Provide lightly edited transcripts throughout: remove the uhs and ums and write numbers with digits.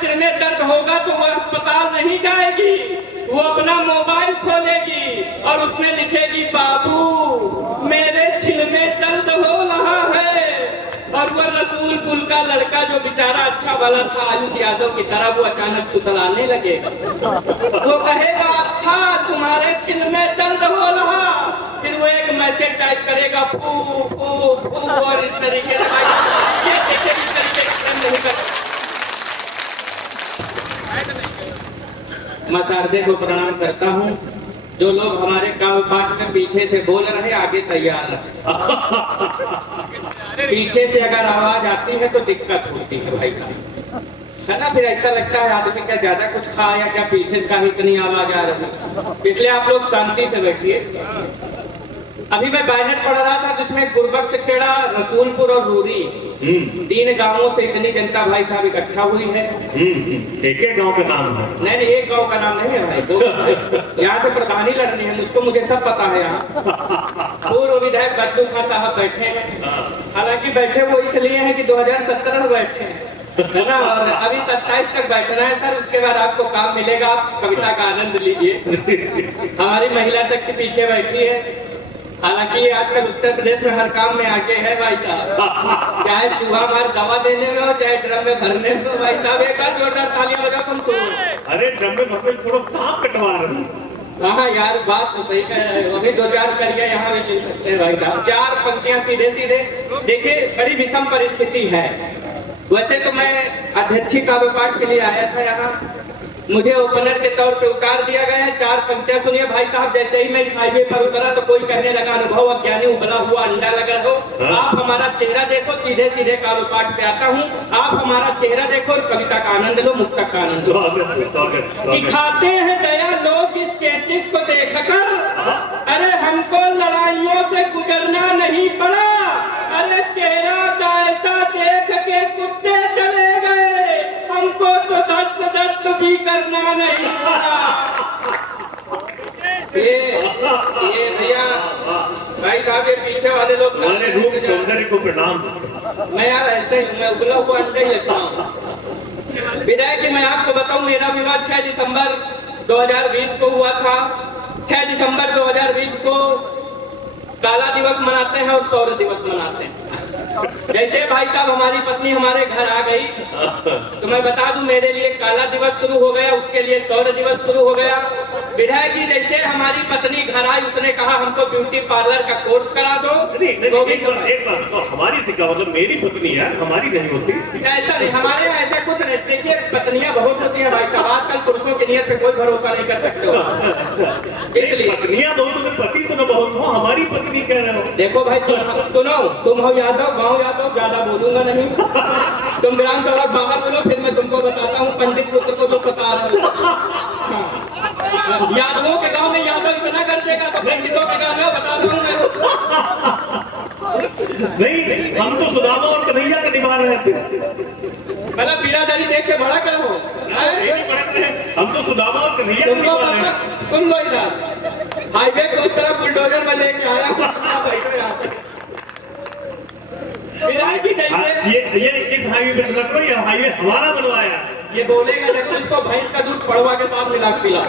सिर में दर्द होगा तो वो अस्पताल नहीं जाएगी, वो अपना मोबाइल खोलेगी और उसमें लिखेगी बाबू मेरे छिल में दर्द हो रहा है। और वो रसूलपुर का लड़का जो बेचारा अच्छा वाला था आयुष यादव की तरह, वो अचानक तुतलाने लगेगा। वो कहेगा था तुम्हारे छिल में दर्द हो रहा, फिर वो एक मैसेज टाइप करेगा फू फू फू, और इस तरीके से नहीं कर। मैं शारदे को प्रणाम करता हूँ। जो लोग हमारे काव पाठ के पीछे से बोल रहे आगे तैयार रहे। पीछे से अगर आवाज आती है तो दिक्कत होती है भाई साहब, है ना। फिर ऐसा लगता है आदमी क्या ज्यादा कुछ खा या क्या पीछे से का इतनी आवाज आ रही है, इसलिए आप लोग शांति से बैठिए। अभी मैं बैनर पढ़ रहा था जिसमें गुरबख्श खेड़ा, रसूलपुर और रूरी, 3 गांवों से इतनी जनता भाई साहब इकट्ठा हुई है। एक गांव का नाम है? नहीं, एक गांव का नाम नहीं है भाई। यहाँ से प्रधानी लड़नी है मुझको, मुझे सब पता है। यहाँ पूर्व विधायक बद्दू खां साहब बैठे हैं, हालांकि बैठे वो इसलिए हैं कि 2017 में बैठे हैं, है ना, और अभी 27 तक बैठना है सर, उसके बाद आपको काम मिलेगा, आप कविता का आनंद लीजिए। हमारी महिला शक्ति पीछे बैठी है, हालांकि ये आजकल उत्तर प्रदेश में हर काम में आगे है भाई साहब, चाहे चूहा मार दवा देने में हो, चाहे ड्रम में भरने में हो। भाई साहब एक बार जोरदार तालियां बजाओ तुम सुनो। अरे ड्रम में भरने छोड़ो, सांप कटवा रहे। हाँ यार, बात तो सही कह रहे हो, अभी 2-4 करिए यहाँ भी मिल सकते हैं भाई साहब। 4 पंक्तियां सीधे सीधे। देखिए बड़ी विषम परिस्थिति है। वैसे तो मैं अध्यक्षी काव्य पाठ के लिए आया था यहाँ, मुझे ओपनर के तौर पे उतार दिया गया है। 4 पंक्तियां सुनिए भाई साहब। जैसे ही मैं इस हाईवे पर उतरा तो कोई कहने लगा अनुभव अज्ञानी उबला हुआ अंडा लगा हो। आप हमारा चेहरा देखो, सीधे सीधे काव्य पाठ पे आता हूँ। आप हमारा चेहरा देखो और कविता का आनंद लो, मुक्तक का आनंद लो। दिखाते हैं दया लोग इस चेचिस को देखकर, अरे हमको लड़ाइयों से गुजरना नहीं पड़ा, अरे चेहरा दायता देख के कुत्ते चले गए, हमको तो दस्त दस्त भी करना नहीं पड़ा। ये भैया भाई साहब, ये पीछे वाले लोग रूप सौंदर्य को प्रणाम। मैं यार ऐसे ही मैं उबला हुआ अंडे लेता हूँ। विधायक जी मैं आपको बताऊं, मेरा विवाह 6 दिसंबर 2020 को हुआ था। 6 दिसंबर 2020 को काला दिवस मनाते हैं और सौर दिवस मनाते हैं। जैसे भाई साहब हमारी पत्नी हमारे घर आ गई तो मैं बता दूं मेरे लिए काला दिवस शुरू हो गया, उसके लिए सौर दिवस शुरू हो गया। विधायक जी जैसे हमारी पत्नी घर आई उसने कहा हमको ब्यूटी पार्लर का कोर्स करा दो। एक बार तो हमारी से क्या मतलब, मेरी पत्नी है, हमारी नहीं होती। ऐसा नहीं, हमारे यहाँ ऐसा कुछ नहीं। देखिए पत्नियां बहुत होती हैं भाई साहब, आजकल पुरुषों की नियत पे कोई भरोसा नहीं कर सकते हो, इसलिए पत्नियां बहुत हो, पति तो न बहुत हो, हमारी पत्नी कह रहे हो। देखो भाई सुनो, तुम हो यादव, गाँव यादव, ज्यादा बोलूंगा नहीं। तुम ग्राम सभा बाहर बोलो, फिर मैं तुमको बताता हूँ पंडित पुत्र को जो बता रहा हूँ। यादवों के गांव में यादव इतना कर देगा तो पंडितों के गांव में बता दूं मैं। नहीं, हम तो सुदामा और कन्हैया का निभा रहे थे। मतलब बिरादरी देख के बड़ा करो, हम तो सुदामा और कन्हैया का निभा रहे हैं। सुन लो इधर, हाईवे को उस तरह बुलडोजर में लेके आया हूँ। ये किस हाईवे पे लग रहा है? हाईवे हमारा बनवाया। ये बोलेगा लेकिन उसको भैंस का दूध पड़वा के साथ मिला के पिलाओ।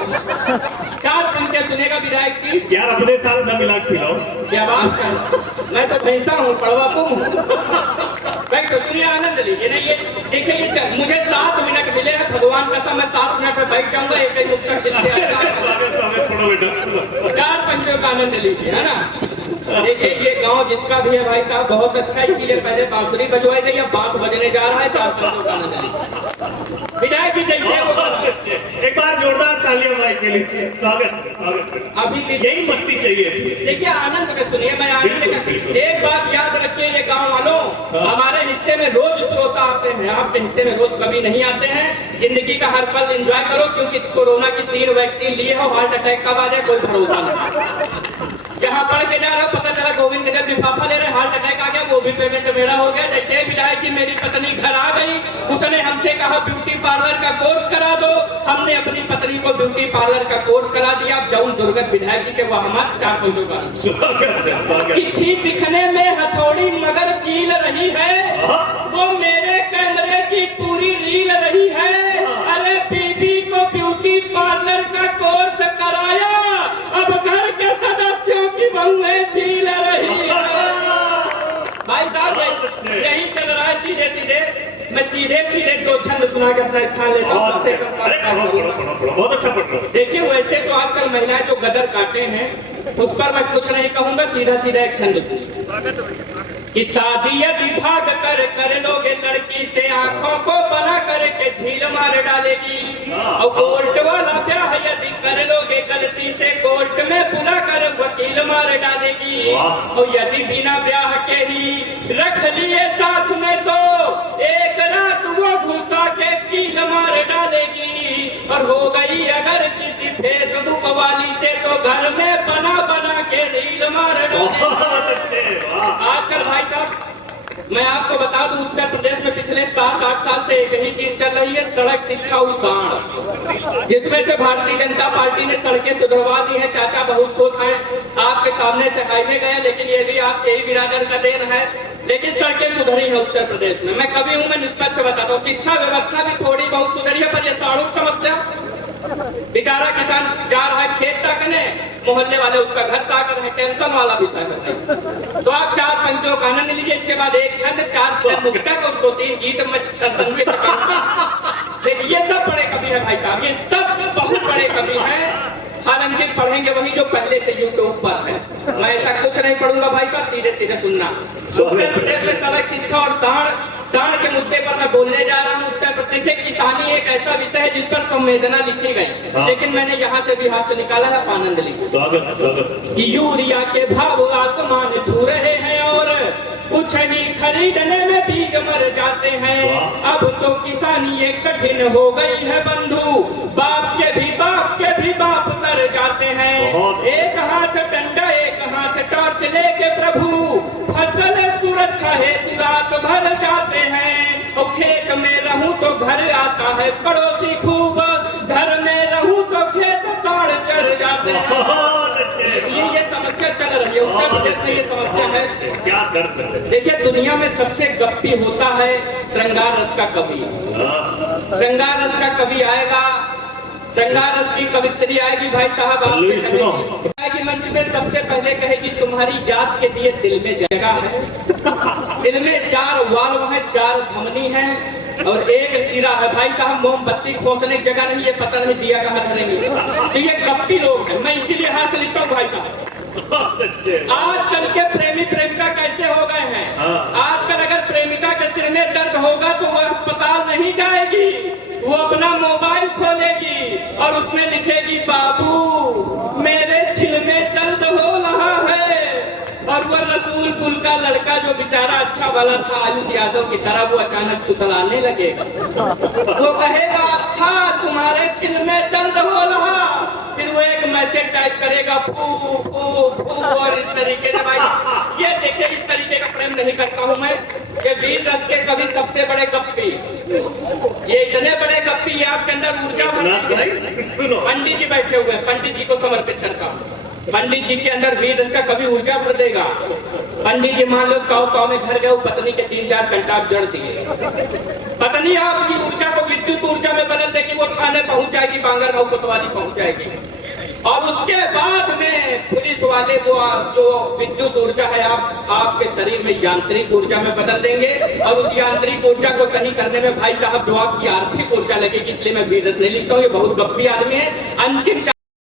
4 पंक्तियां सुनेगा विधायक की। यार अपने साथ न मिला के पिलाओ। क्या बात है, मैं तो भैंसा हूँ, पड़वा तुम भाई। तो दुनिया आनंद लीजिए। नहीं ये देखिए, ये मुझे 7 मिनट मिले हैं, भगवान कसम मैं 7 मिनट में बैठ जाऊंगा। एक ही मुक्तक जिससे 4 पंक्तियों का आनंद लीजिए, है ना। देखिए ये गांव जिसका भी है भाई साहब बहुत अच्छा, इसीलिए पहले बांसुरी बजवाई गई, अब बांस बजने जा रहा है। 4 पंक्तियों का आनंद लीजिए। विधायक जी जैसे एक बार जोरदार तालियां भाई के लिए। स्वागत। अभी यही मस्ती चाहिए। देखिए आनंद में सुनिए, मैं आनंद का एक बात याद रखिए, ये गांव वालों, हमारे हिस्से में रोज श्रोता आते हैं, आपके हिस्से में रोज कभी नहीं आते हैं। जिंदगी का हर पल एंजॉय करो, क्योंकि कोरोना की 3 वैक्सीन लिए हो, हार्ट अटैक कब आ जाए कोई भरोसा नहीं। जहाँ पढ़ के जा रहे हो पता चला गोविंद नगर लिफाफा ले रहे, हार्ट अटैक आ गया, वो भी पेमेंट मेरा हो गया। जैसे विधायक जी मेरी पत्नी घर आ गई, उसने हमसे कहा ब्यूटी पार्लर का कोर्स करा दो। हमने अपनी पत्नी को ब्यूटी पार्लर का कोर्स करा दिया। अब जाऊं दुर्गत विधायक जी के वो हमारे 4 पंक्तियों का कि ठीक दिखने में हथौड़ी मगर कील रही है, वो मेरे कैमरे की पूरी रील रही है। सीधे सीधे दो छंद सुना के अपना स्थान लेता हूँ। सबसे कम अरे पढ़ो, बहुत अच्छा पढ़ रहे हो। देखिए वैसे तो आजकल महिलाएं जो गदर काटे हैं उस पर मैं कुछ नहीं कहूंगा, सीधा सीधा एक छंद सुनिए कि शादी यदि भाग कर लोगे लड़की से आंखों को बना करके झील मार डालेगी, और कोर्ट वाला ब्याह यदि कर लोगे गलती से कोर्ट में बुला कर वकील मार डालेगी, और यदि बिना ब्याह के ही रख लिए साथ में तो एक रात वो घुसा के कील मार डालेगी, और हो गई अगर किसी फेसबुक वाली से तो घर में बना बना के रील मार डालेगी। आजकल भाई साहब मैं आपको बता दूं उत्तर प्रदेश में पिछले 7-8 साल से एक ही चीज चल रही है, सड़क शिक्षा उसाण, जिसमें से भारतीय जनता पार्टी ने सड़कें सुधरवा दी है। चाचा बहुत खुश हैं, आपके सामने से हाईवे गया, लेकिन ये भी आपके ही बिरादर का देन है, लेकिन सड़कें सुधरी है उत्तर प्रदेश में। मैं कभी हूं, मैं निष्पक्ष बताता हूँ, शिक्षा व्यवस्था भी थोड़ी बहुत सुधरी है, पर ये साड़ू समस्या, बेचारा किसान जा रहा है खेत ताकने, मोहल्ले वाले उसका घर ताक रहे, टेंशन वाला विषय है। तो आप 4 पंक्तियों का आनंद लीजिए, इसके बाद एक छंद, 4 छंद मुक्तक और 2-3 गीत में छंदन के देखिए ये सब बड़े कवि है भाई साहब, ये सब बहुत बड़े कवि हैं। हालांकि पढ़ेंगे वही जो पहले से यूट्यूब पर है, मैं ऐसा कुछ नहीं पढ़ूंगा भाई साहब, सीधे सीधे सुनना। उत्तर प्रदेश में सड़क शिक्षा और साढ़ के मुद्दे पर मैं बोलने जा रहा हूँ। उत्तर प्रदेश में किसानी एक ऐसा विषय है जिस पर संवेदना लिखी गई, लेकिन मैंने यहाँ से भी हाथ से निकाला है, आनंद लीजिए कि यूरिया के भाव आसमान छू रहे हैं और कुछ ही खरीदने में बीज मर जाते हैं। अब तो किसानी ये कठिन हो गई है बंधु, बाप के भी बाप तर जाते हैं। एक हाथ डंडा एक हाथ टॉर्च लेके प्रभु फसल सुरक्षा हेतु रात भर जाते हैं। और खेत में रहूं तो घर आता है पड़ोसी खूब, घर में रहूं तो खेत साड़ चढ़ जाते हैं। ये समस्या चल रही है उत्तर प्रदेश में, ये समस्या है। क्या दर्द है। देखिए दुनिया में सबसे गप्पी होता है श्रृंगार रस का कवि। श्रृंगार रस का कवि आएगा, श्रृंगार रस की कवित्री आएगी भाई साहब, आएगी मंच में, सबसे पहले कहेगी तुम्हारी जात के लिए दिल में जगह है। दिल में 4 वाल्व है, 4 धमनी है और एक सिरा है भाई साहब। मोमबत्ती खोसने की जगह नहीं, ये पता नहीं दिया कहाँ धरेंगे। तो ये गप्पी लोग हैं, मैं इसीलिए हाथ से लिखता हूँ भाई साहब। आजकल के प्रेमी प्रेमिका कैसे हो गए हैं, आजकल अगर प्रेमिका के सिर में दर्द होगा तो वो अस्पताल नहीं जाएगी, वो अपना मोबाइल खोलेगी और उसमें लिखेगी बाबू मेरे छिल में दर्द हो रहा है। और वो रसूलपुर का लड़का जो बेचारा अच्छा वाला था आयुष यादव की तरह, वो अचानक तुतलाने लगेगा, वो कहेगा था तुम्हारे छिल में दर्द हो रहा, फिर वो एक मैसेज टाइप करेगा फू फू फू, और इस तरीके से भाई ये देखिए इस तरीके का प्रेम नहीं करता हूँ मैं। ये वीर रस के कवि सबसे बड़े गप्पी, ये इतने बड़े गप्पी, ये आपके अंदर ऊर्जा भर। पंडित जी बैठे हुए, पंडित जी को समर्पित करता हूँ। पंडित जी के अंदर वीर रस का कवि ऊर्जा भर देगा। पंडित जी मान लो काव में घर गए, पत्नी के 3-4 घंटा आप जड़ दिए, पत्नी आपकी ऊर्जा को विद्युत ऊर्जा में बदल देगी, वो थाने पहुंच जाएगी, बांगर गांव कोतवाली पहुंच जाएगी, और उसके बाद में पुलिस वाले वो जो विद्युत ऊर्जा है आपके शरीर में यांत्रिक ऊर्जा में बदल देंगे, और उस यांत्रिक ऊर्जा को सही करने में भाई साहब जो आपकी आर्थिक ऊर्जा लगेगी। इसलिए मैं वीर रस नहीं लिखता हूँ, ये बहुत गप्पी आदमी है। अंतिम